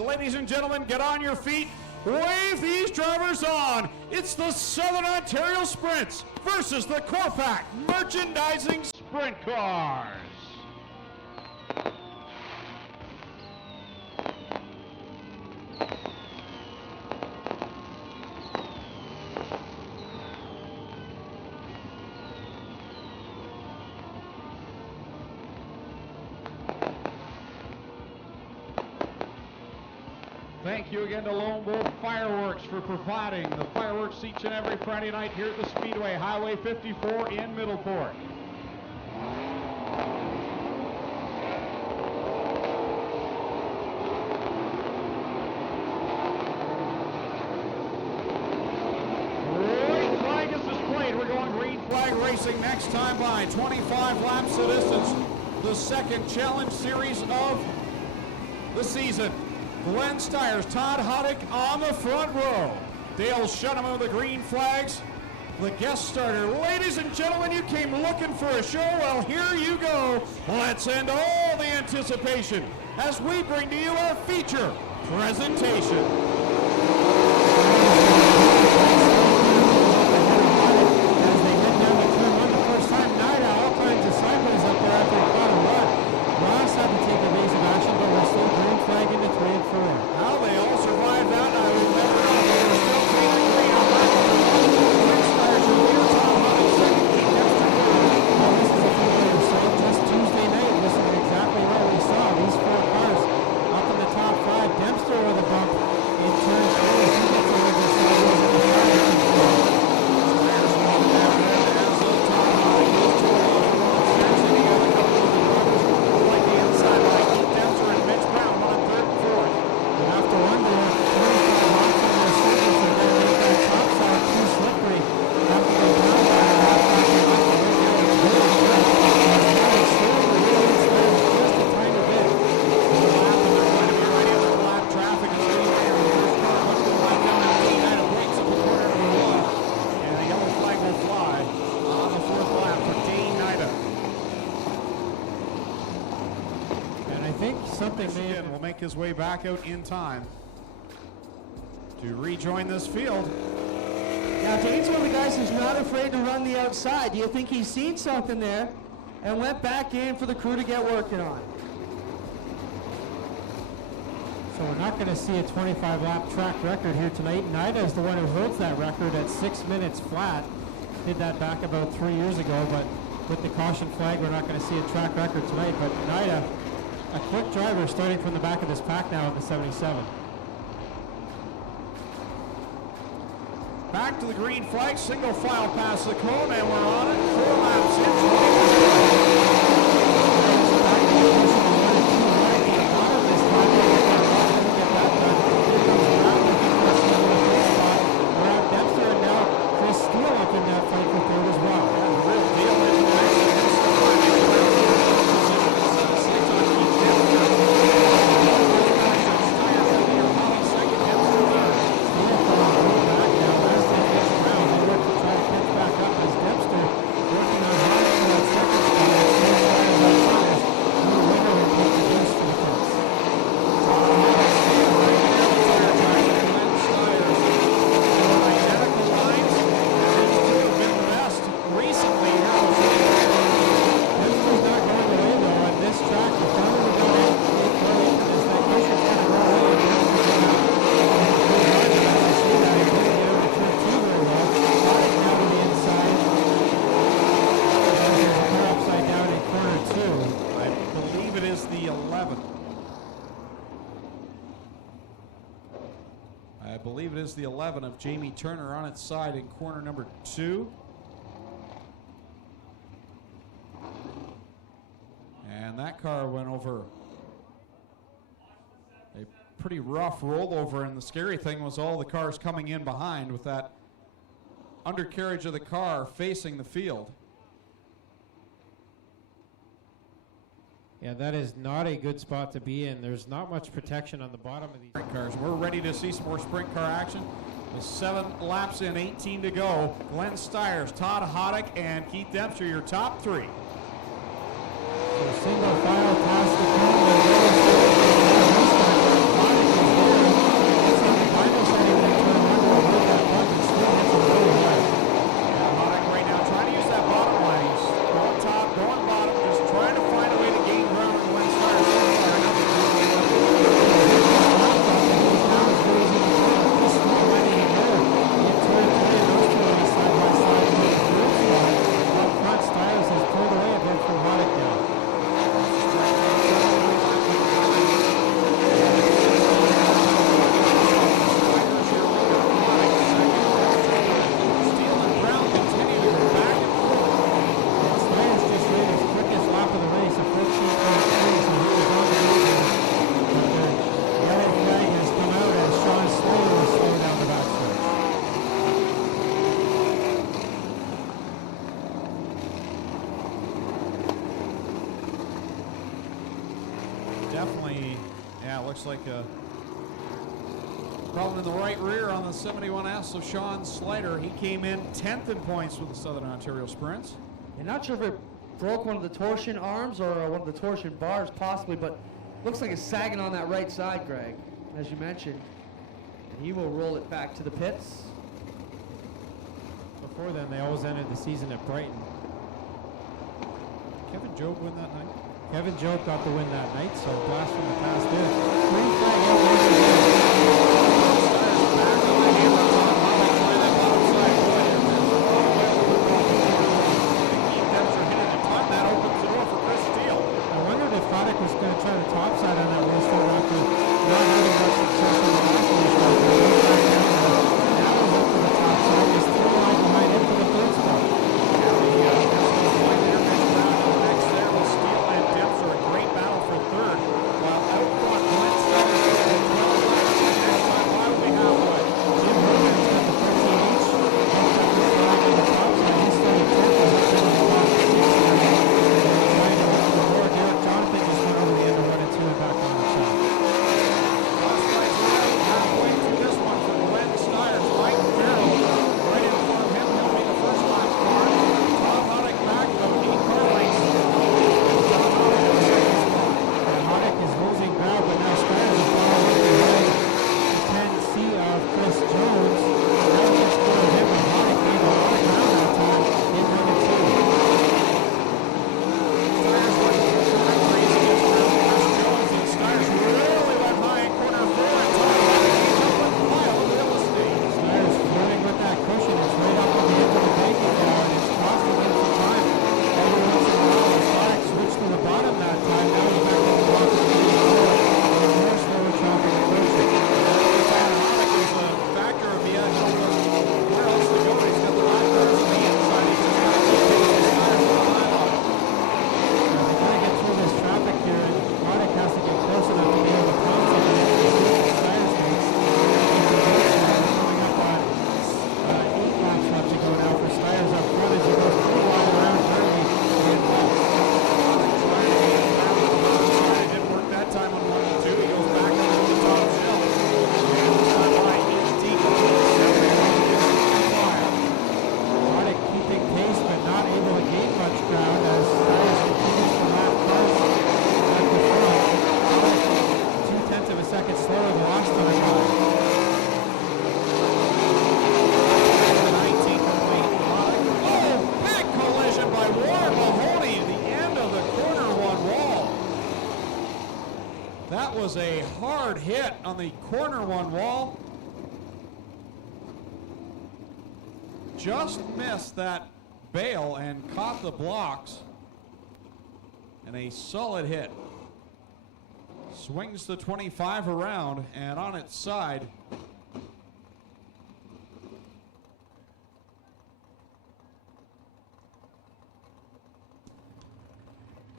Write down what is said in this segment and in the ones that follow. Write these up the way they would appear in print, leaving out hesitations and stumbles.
Ladies and gentlemen, get on your feet. Wave these drivers on. It's the Southern Ontario Sprints versus the CorrPAK Merchandising Sprint Cars. Thank you again to Lone Wolf Fireworks for providing the fireworks each and every Friday night here at the Speedway, Highway 54 in Middleport. Green flag is displayed. We're going green flag racing next time by. 25 laps of distance. The second challenge series of the season. Glenn Styres, Todd Hoddick on the front row. Dale Shunnam of the green flags, the guest starter. Ladies and gentlemen, you came looking for a show. Well, here you go. Let's end all the anticipation as we bring to you our feature presentation. How they all survived that, I remember they were still taking green on that one. Glenn Styres in here, Tom Hoddick second. This is a familiar sight. Just Tuesday night, this is exactly what we saw. These four cars up in the top five. Dempster with a bump in turn 3. He gets a little bit sideways in the front. Will make his way back out in time to rejoin this field. Now, Dane's one of the guys who's not afraid to run the outside. Do you think he's seen something there and went back in for the crew to get working on? So we're not going to see a 25-lap track record here tonight. Nida is the one who holds that record at 6 minutes flat. Did that back about 3 years ago, but with the caution flag, we're not going to see a track record tonight. But Nida, a quick driver starting from the back of this pack now at the 77. Back to the green flag, single file past the cone, and we're on it. 4 laps in. We're at Dempster, and now Chris Steele up in that fight for third as well. Yeah, real deal in the 11 of Jamie Turner on its side in corner number 2. And that car went over a pretty rough rollover, and the scary thing was all the cars coming in behind with that undercarriage of the car facing the field. Yeah, that is not a good spot to be in. There's not much protection on the bottom of these sprint cars. We're ready to see some more sprint car action. With 7 laps in, 18 to go. Glenn Styres, Todd Hoddick, and Keith Dempster, your top 3. So single file past the cone. looks like a problem in the right rear on the 71S of Sean Slider. He came in 10th in points with the Southern Ontario Sprints. I'm not sure if it broke one of the torsion arms or one of the torsion bars, possibly, but looks like it's sagging on that right side, Greg, as you mentioned. And he will roll it back to the pits. Before then, they always ended the season at Brighton. Kevin Jobe win that night? Kevin Jobe got the win that night, so blast from the past there. Green flag out Back on the hammer, Tom Holland trying that bottom side play. Keith Dempster hitting a ton. That opens the door for Chris Steele. I wondered if Haddock was going to try the top side on that restart after not having much success on the last restart. Now he's up to the top side. He's 3 miles behind him for the third spot. That was a hard hit on the corner one wall. Just missed that bail and caught the blocks. And a solid hit. Swings the 25 around and on its side.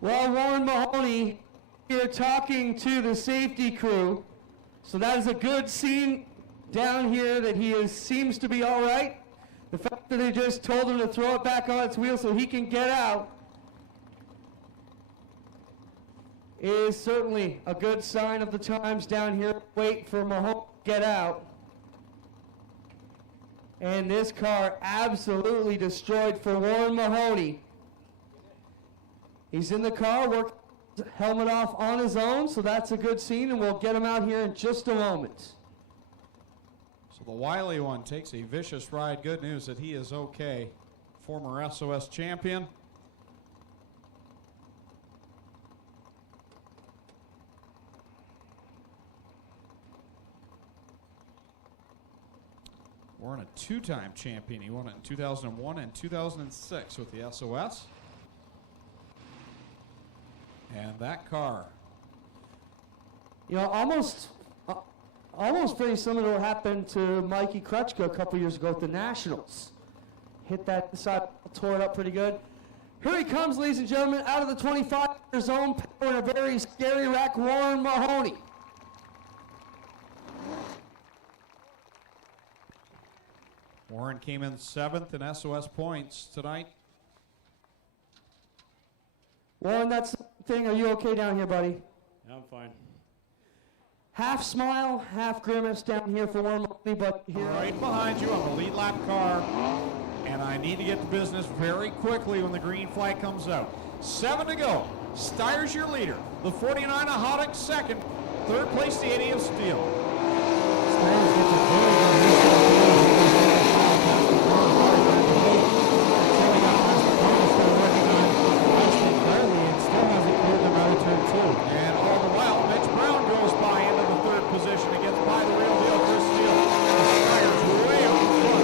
Well, Warren Mahoney here talking to the safety crew. So that is a good scene down here that he seems to be all right. The fact that they just told him to throw it back on its wheel so he can get out is certainly a good sign of the times down here. Wait for Mahoney to get out. And this car absolutely destroyed for Warren Mahoney. He's in the car, working his helmet off on his own, so that's a good scene, and we'll get him out here in just a moment. So the wily one takes a vicious ride. Good news that he is okay. Former SOS champion. Warren, a two-time champion. He won it in 2001 and 2006 with the SOS. And that car. You know, almost very similar to what happened to Mikey Krutchka a couple years ago at the Nationals. Hit that side, tore it up pretty good. Here he comes, ladies and gentlemen, out of the 25 zone, powering a very scary wreck, Warren Mahoney. Warren came in 7th in SOS points tonight. Warren, that's the thing. Are you okay down here, buddy? Yeah, I'm fine. half smile, half grimace down here for one money, but here. Right behind you on the lead lap car. And I need to get to business very quickly when the green flag comes out. 7 to go. Styres your leader. The 49 of Hoddock second. Third place, the 80 of Steele. Styres gets a very good And all the while, Mitch Brown goes by into the third position and gets by the real deal, Chris Steele. Styres way up front.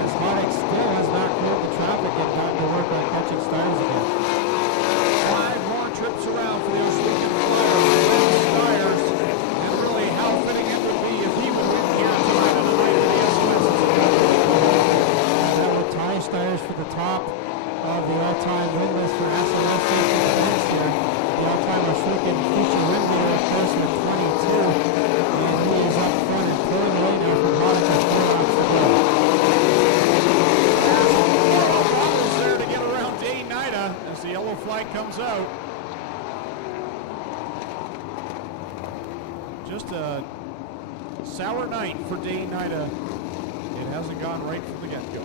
As Hoddock still has not cleared the traffic and gotten to work on catching Styres again. 5 more trips around for the Ohsweken Styres. And really, how fitting it would be if he would win here tonight on the night of the SOS. That would tie Styres for the top of the all-time win list for SOS this year. The all-time Ohsweken feature win leader, of course, with 22. And he is up front and pulling away now from Hoddock with 4 laps to go. Problems there to get around Dane Nida as the yellow flag comes out. Just a sour night for Dane Nida. It hasn't gone right from the get-go.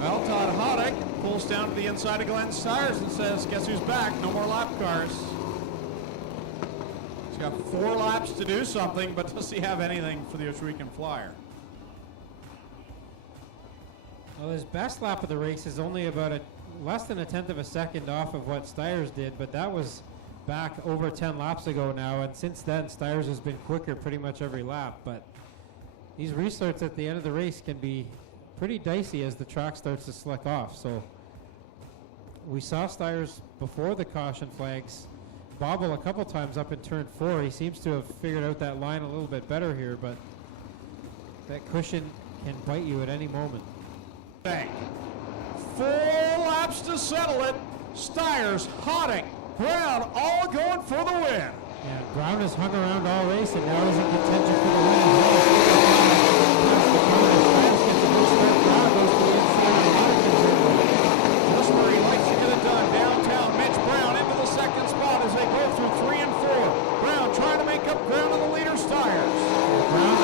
Well, Todd Hoddock pulls down to the inside of Glenn Styres and says, guess who's back? No more lap cars. He's got 4 laps to do something, but does he have anything for the Ohsweken Flyer? Well, his best lap of the race is only about less than a tenth of a second off of what Styres did, but that was back over 10 laps ago now, and since then Styres has been quicker pretty much every lap. But these restarts at the end of the race can be pretty dicey as the track starts to slick off. So we saw Styres before the caution flags bobble a couple times up in turn 4. He seems to have figured out that line a little bit better here, but that cushion can bite you at any moment. Bang. 4 laps to settle it. Styres, Hoddock, Brown, all going for the win. Yeah, Brown has hung around all race, and now he's in contention for the win as well. Styres gets a good start. Brown goes to the inside. Hoddock is in. Just where he likes to get it done. Downtown, Mitch Brown into the second spot as they go through 3 and 4. Brown trying to make up ground on the leader, Styres. Brown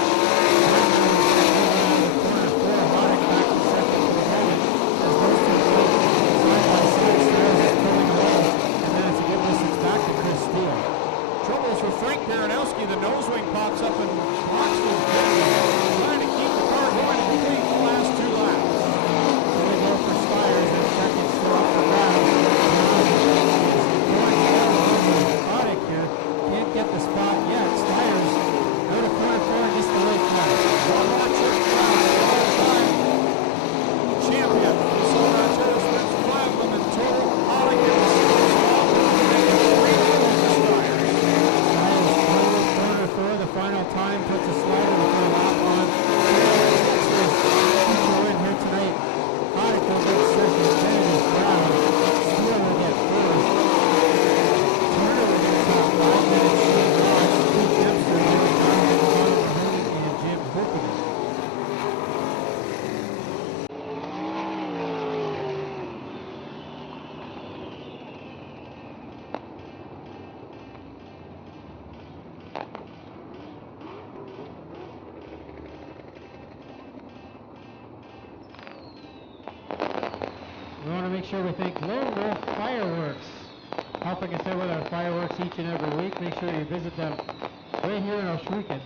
corner 4. Hoddock back to second for the moment. As those two go side by side, Styres is pulling away, and then it's a good distance back to Chris Steele. Troubles for Frank Baranowski. The nose wing pops up and blocks his head, trying to keep the car going and complete the last 2 laps. So they go for Styres and second slot for Brown. Hoddock here can't get the spot yet. Styres out of corner 4 and gets the late flag. Champion. So that's it. Spends 5 of them in total. Hoddock in the 6th spot. Corner 4, the final time, puts a slider with a lap on. Feature win here tonight. Hoddock will get second, then it is Brown. Steele will get first. Turner will get top 5, then it's Shane Ross, Pete Dempster, Jimmy Conlon, Connor Mahoney, and Jim Hoopman. We want to make sure we thank Lone Wolf Fireworks, helping us out with our fireworks each and every week. Make sure you visit them right here in Ohsweken.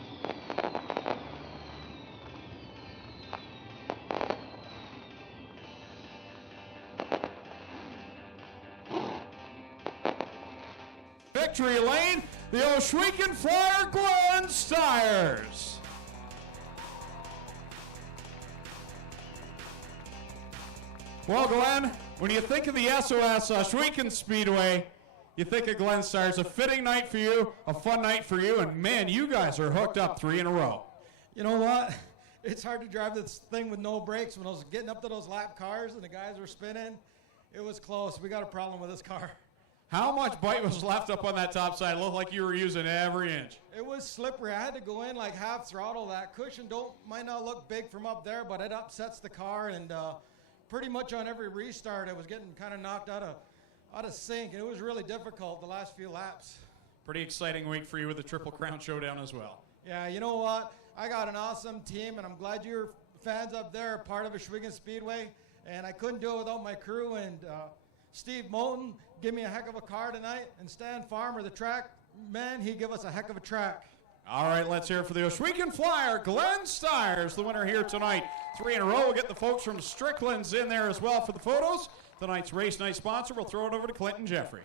Victory lane, the Ohsweken Flyer, Glenn Styres. Well, Glenn, when you think of the SOS Ohsweken Speedway, you think of Glenn Styres. A fitting night for you, a fun night for you, and man, you guys are hooked up 3 in a row. You know what? It's hard to drive this thing with no brakes. When I was getting up to those lap cars and the guys were spinning, it was close. We got a problem with this car. How much bite was left up on that top side? It looked like you were using every inch. It was slippery. I had to go in like half throttle. That cushion might not look big from up there, but it upsets the car, and pretty much on every restart, I was getting kind of knocked out of sync, and it was really difficult the last few laps. Pretty exciting week for you with the Triple Crown Showdown as well. Yeah, you know what? I got an awesome team, and I'm glad your fans up there are part of Ohsweken Speedway, and I couldn't do it without my crew, and Steve Moulton give me a heck of a car tonight, and Stan Farmer, the track man, he give us a heck of a track. All right, let's hear it for the Ohsweken Flyer, Glenn Styres, the winner here tonight. 3 in a row. We'll get the folks from Strickland's in there as well for the photos. Tonight's race night sponsor. We'll throw it over to Clinton Jeffrey.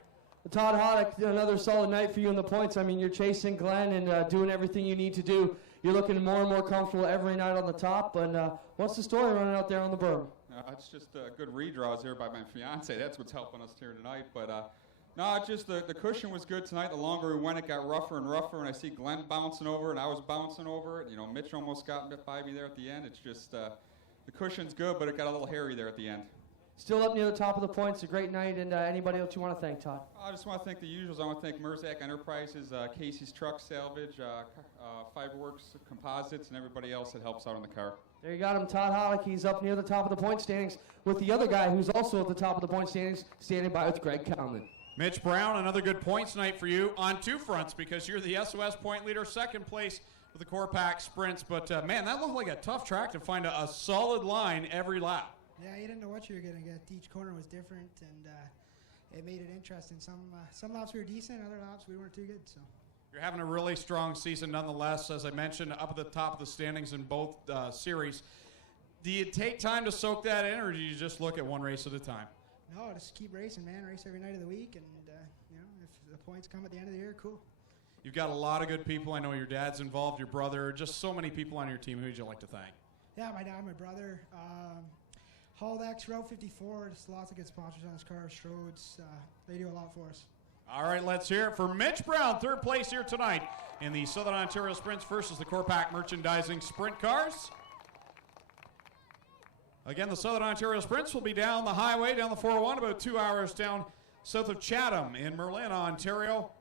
Todd Hoddick, another solid night for you in the points. I mean, you're chasing Glenn and doing everything you need to do. You're looking more and more comfortable every night on the top. And what's the story running out there on the berm? It's just good redraws here by my fiance. That's what's helping us here tonight. But no, just the cushion was good tonight. The longer we went, it got rougher and rougher. And I see Glenn bouncing over, and I was bouncing over it. You know, Mitch almost got by me there at the end. It's just the cushion's good, but it got a little hairy there at the end. Still up near the top of the points. A great night. And anybody else you want to thank, Todd? I just want to thank the usuals. I want to thank Merzak Enterprises, Casey's Truck Salvage, Fiberworks Composites, and everybody else that helps out on the car. There you got him, Todd Hoddick. He's up near the top of the point standings with the other guy who's also at the top of the point standings, standing by with Greg Cowman. Mitch Brown, another good points night for you on 2 fronts because you're the SOS point leader, 2nd place with the CorrPAK sprints. But, man, that looked like a tough track to find a solid line every lap. Yeah, you didn't know what you were going to get. Each corner was different, and it made it interesting. Some laps we were decent, other laps we weren't too good. So You're having a really strong season nonetheless, as I mentioned, up at the top of the standings in both series. Do you take time to soak that in, or do you just look at one race at a time? no, just keep racing, man. Race every night of the week, and you know, if the points come at the end of the year, cool. You've got a lot of good people. I know your dad's involved, your brother, just so many people on your team. Who would you like to thank? Yeah, my dad, my brother. Haldex, Route 54, just lots of good sponsors on this car. Strode's, they do a lot for us. All right, let's hear it for Mitch Brown, 3rd place here tonight in the Southern Ontario Sprints versus the CorrPAK Merchandising Sprint Cars. Again, the Southern Ontario Sprints will be down the highway, down the 401, about 2 hours down south of Chatham in Merlin, Ontario,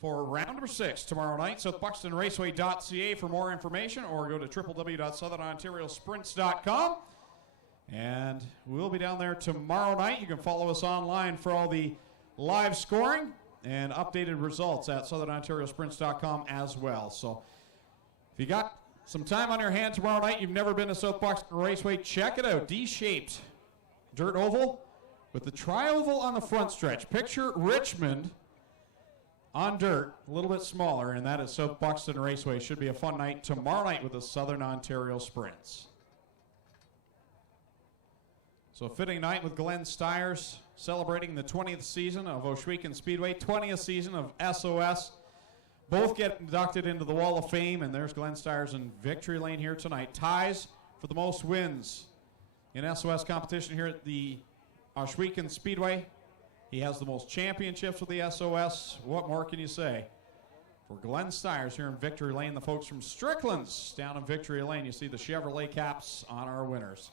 for round number 6 tomorrow night. SouthBuxtonRaceway.ca for more information, or go to www.southernontariosprints.com. And we'll be down there tomorrow night. You can follow us online for all the live scoring and updated results at southernontariosprints.com as well. So if you got some time on your hands tomorrow night, you've never been to South Buxton Raceway, check it out. D-shaped dirt oval with the tri-oval on the front stretch. Picture Richmond on dirt, a little bit smaller, and that is South Buxton Raceway. Should be a fun night tomorrow night with the Southern Ontario Sprints. So a fitting night with Glenn Styres celebrating the 20th season of Ohsweken Speedway, 20th season of SOS. Both get inducted into the Wall of Fame, and there's Glenn Styres in victory lane here tonight. Ties for the most wins in SOS competition here at the Ohsweken Speedway. He has the most championships with the SOS. What more can you say? For Glenn Styres here in victory lane, the folks from Strickland's down in victory lane. You see the Chevrolet caps on our winners.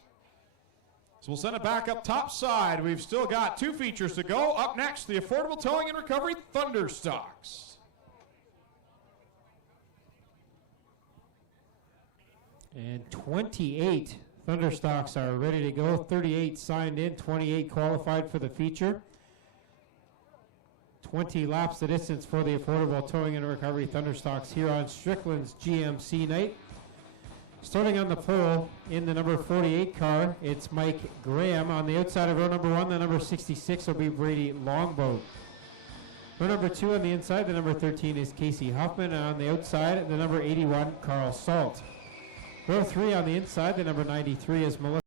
So we'll send it back up top side. We've still got 2 features to go. Up next, the Affordable Towing and Recovery Thunderstocks. And 28 Thunderstocks are ready to go. 38 signed in, 28 qualified for the feature. 20 laps the distance for the Affordable Towing and Recovery Thunderstocks here on Strickland's GMC night. Starting on the pole in the number 48 car, it's Mike Graham. On the outside of row number 1, the number 66 will be Brady Longboat. Row number 2 on the inside, the number 13 is Casey Huffman. And on the outside, the number 81, Carl Salt. Row 3 on the inside, the number 93 is Melissa